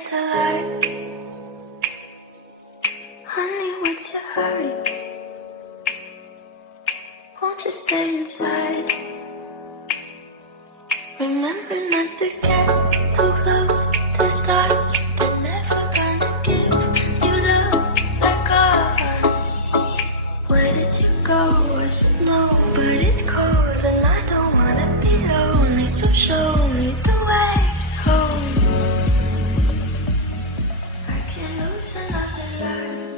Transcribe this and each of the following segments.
it's a lie. Honey, what's your hurry? Won't you stay inside? Remember not to get too close to the stars. They're never gonna give you love like ours. Where did you go? I should know, but it's cold and I don't wanna be lonely. So show me the way home. I can't lose another life.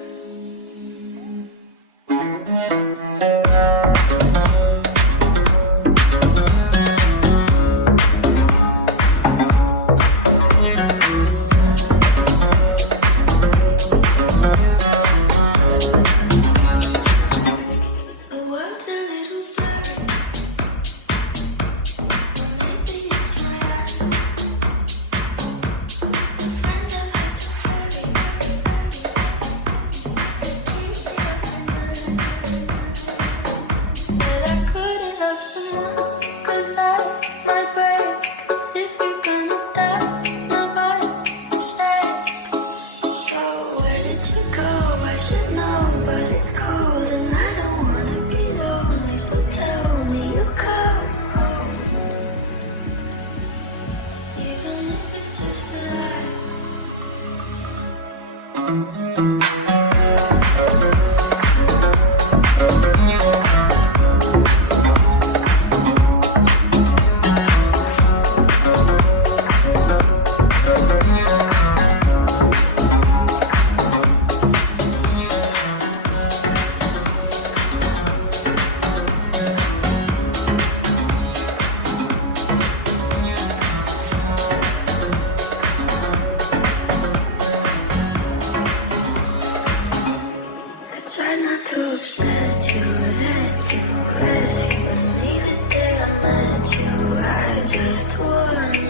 Try not to upset you, let you rescue me the day I met you. I just want